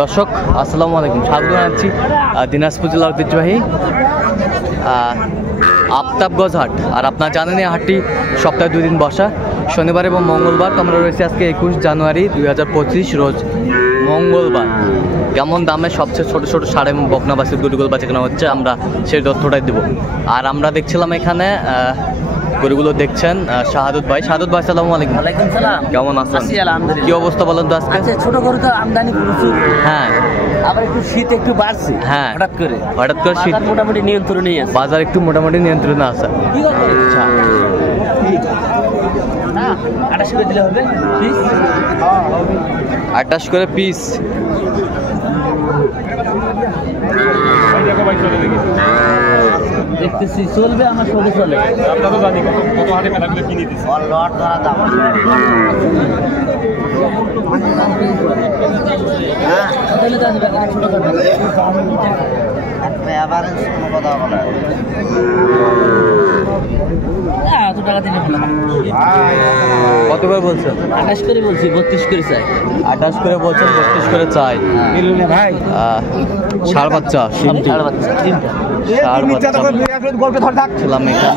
দর্শক আসসালামু আলাইকুম, স্বাগত জানাচ্ছি দিনাজপুর জেলার ঐতিহ্যবাহী আফতাবগঞ্জ হাট। আর আপনারা জানেন এই হাটটি সপ্তাহে 2 দিন বসা, শনিবার এবং মঙ্গলবার। তো আমরা রয়েছি আজকে 21 জানুয়ারি 2025 রোজ মঙ্গলবার। কেমন দামে সবচেয়ে ছোটো ছোটো সার এবং বকনাবাসীর গরুগুলো বাঁচানো হচ্ছে আমরা সেই তথ্যটাই দেবো। আর আমরা দেখছিলাম এখানে গরুগুলো দেখছেন শাহাদুত ভাই। শাহাদুত ভাই আসসালামু আলাইকুম। ওয়ালাইকুম সালাম। কেমন আছেন? আলহামদুলিল্লাহ। কি অবস্থা বলেন তো আজকে? আচ্ছা, ছোট গরু তো আমদানি প্রচুর, হ্যাঁ, আবার একটু শীত একটু বাড়ছে, হ্যাঁ হঠাৎ করে শীত বাজার মোটামুটি নিয়ন্ত্রণেই আছে। বাজার একটু মোটামুটি নিয়ন্ত্রণে আছে। কি করতে? আচ্ছা, না 28 করে দিলে হবে পিস, 28 করে পিস। দেখতেছি চলবে, আমার সবই চলে। আমরা তো জানি কত হাটে মেলাগুলো কিনে দিচ্ছি। লট ধরা দাম তাহলে জানি ছোট কথা আবার কোনো কথা বলা এত টাকা দিলে কত করে বলছেন? 28 করে বলছি, 32 করে চাই। 28 করে বলছেন, 32 করে চাই। ভাই ষাঁড় বাচ্চা তিনটি, ষাঁড় বাচ্চা তিনটা। ষাঁড় বাচ্চা ছিলাম এখানে।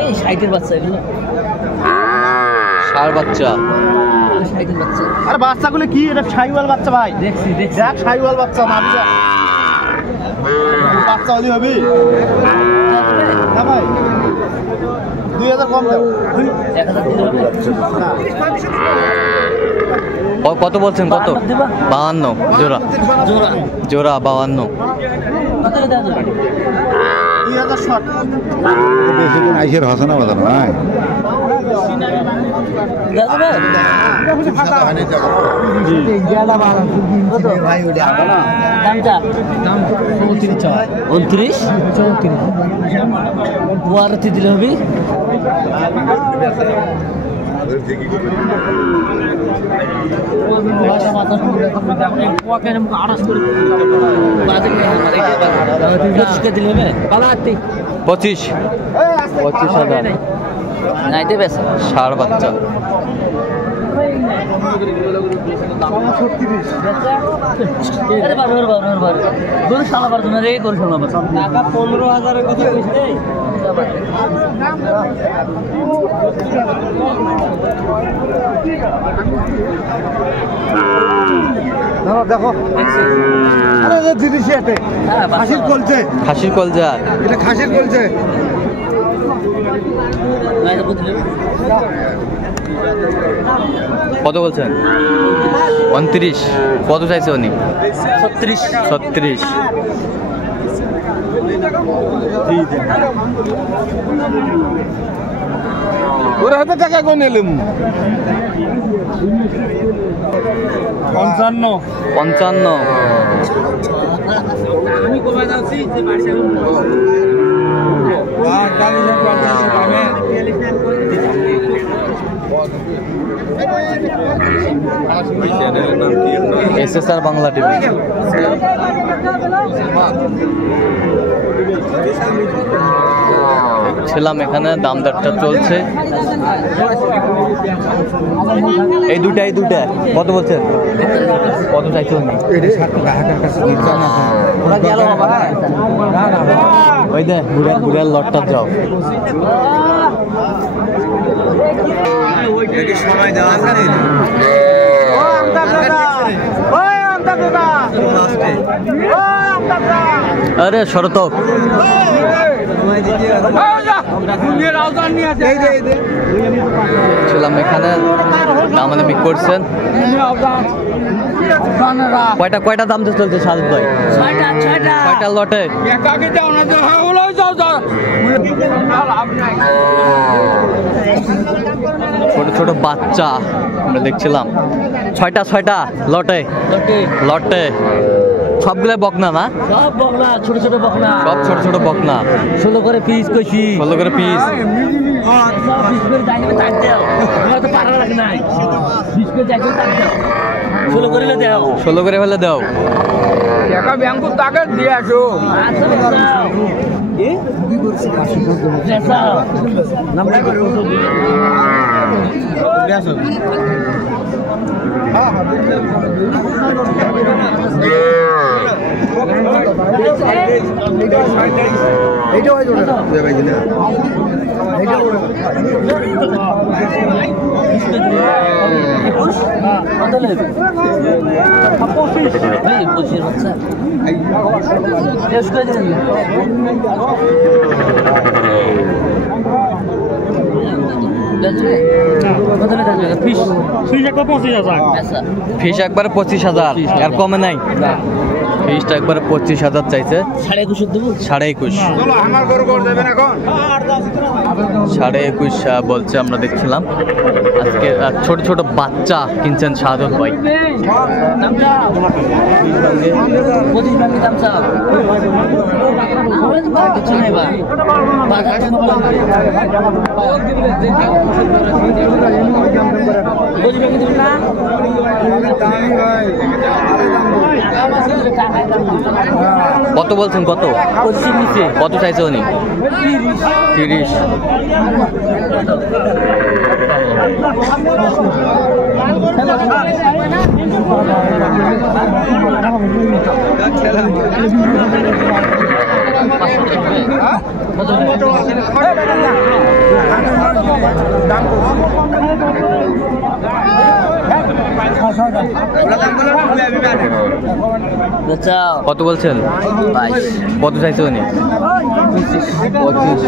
এই 60-এর বাচ্চা এগুলো, ষাঁড় বাচ্চা। 60-এর বাচ্চা। আরে বাচ্চাগুলো কি? এটা শাহিওয়াল বাচ্চা ভাই। দেখছি দেখ শাহিওয়াল বাচ্চা, নাবি বাচ্চা হলি হবি না ভাই। 2000 কম দাও। 1000 দিলে হবে। কত বলছেন? কত? 52 জোড়া, জোড়া জোড়া 52। কত দেওয়া যাবে? 2060। বেশি দিন আইসের হসে না বাজার ভাই। দেওয়া যাবে? দামটা 29 ওয়ারেন্টি দিলে হবে। পঁচিশ 25,000 নাইতে বেশ ষাঁড় বাচ্চা। টাকা 15,000-এর কথা কইছে। দেখো খাসির কলছে, খাসির কলজা। এটা খাসির কলছে। কত বলছেন? 29। কত চাইছে উনি? 36। ওরা হাতে টাকা কোন এলাম 55। আমি কবে যাচ্ছি যে বাড়ি SSR বাংলা টিভি। ছিলাম এখানে, দাম দরটা চলছে। এই দুটা কত বলছেন? কত চাইছে উনি? ওই দে বুড়ার লটটা যাও। সময় দেওয়া আরে শরতক ছিলাম এখানে, দামাদামি করছেন। কয়টা দাম চলছে শাহাদুত ভাই? 6টা লটে। ছোট ছোট বাচ্চা আমরা দেখছিলাম। 6টা লটে সবগুলা বকনা না? সব বকনা, ছোট ছোট বকনা। সব ছোট ছোট বকনা। 16 করে পিস কইছি। 16 করে পিস। সব 20 করে যাইবে তাক দাও। আমার তো পারা লাগে নাই। 20 করে যাইবে তাক দাও। 16 করে দাও। 16 করে হলে দাও। টাকা ব্যাংকত টাকা দিয়ে আসো। আচ্ছা দাও। কি? দাও। নাম্বার করে বেসো এইটা হয় ওটা দে ভাই দিলে এইটা কত নেবে? 25 বাচ্চা। শেষ করে দিন। কত নেবে? পিস একটা 25,000। আচ্ছা। ফিস একবারে 25,000 আর কমে নাই। ফিসটা একবারে 25,000 চাইছে। 21.5 দেবো। 21.5 চলো আমার গরু গরু দেবেন এখন 21.5 বলছে, আমরা দেখছিলাম আজকে। ছোট ছোট বাচ্চা কিনছেন সাধন ভাই। দাম চাও 25 ভাঙি দাম চাও। কিছু নেই ভাই, বাজার থেকে লাগবে 25 ভাঙি দেবেন না? কত বলছেন? কত 25 নিচে কত চাইছে উনি? 30। কত বলছেন? 22। কত চাইছে উনি? 25।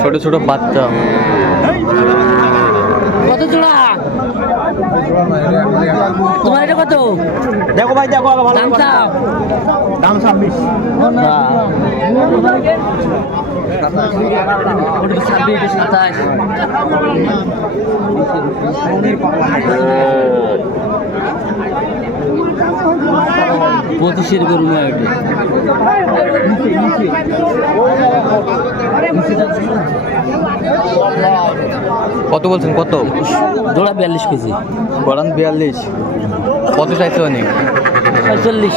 ছোট ছোট বাচ্চা। কত জোড়া তোমার? এটা কত? দেখো ভাই দেখো আগে ভালো দাম চাও। দাম 26 25 গরু নয় ওটা। কত বলছেন? কত জোড়া 42 কেজি। বরান 42। কত চাইছে উনি? 45।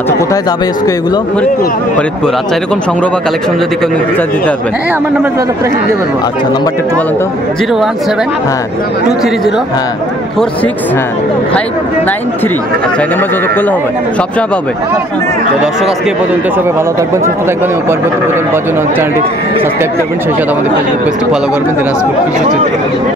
আচ্ছা, কোথায় যাবে এসকো এগুলো? ফরিদপুর। ফরিদপুর। আচ্ছা, এরকম সংগ্রহ বা কালেকশন যদি কেউ নিতে চায় দিতে পারবেন? হ্যাঁ, আমার নাম্বার যোগাযোগ করে দিতে পারবো। আচ্ছা, নাম্বারটা একটু বলেন তো। 017 হ্যাঁ 230 হ্যাঁ 46 হ্যাঁ 593। আচ্ছা, এই নাম্বার যোগাযোগ করলে হবে, সবসময় পাবে। তো দর্শক, আজকে এই পর্যন্ত। সবাই ভালো থাকবেন, সুস্থ থাকবেন এবং পরবর্তী পর্যন্ত চ্যানেলটি সাবস্ক্রাইব করবেন। সেই সাথে আমাদের ফেসবুক পেজটি ফলো করবেন, দিনাজপুর কৃষি চিত্র।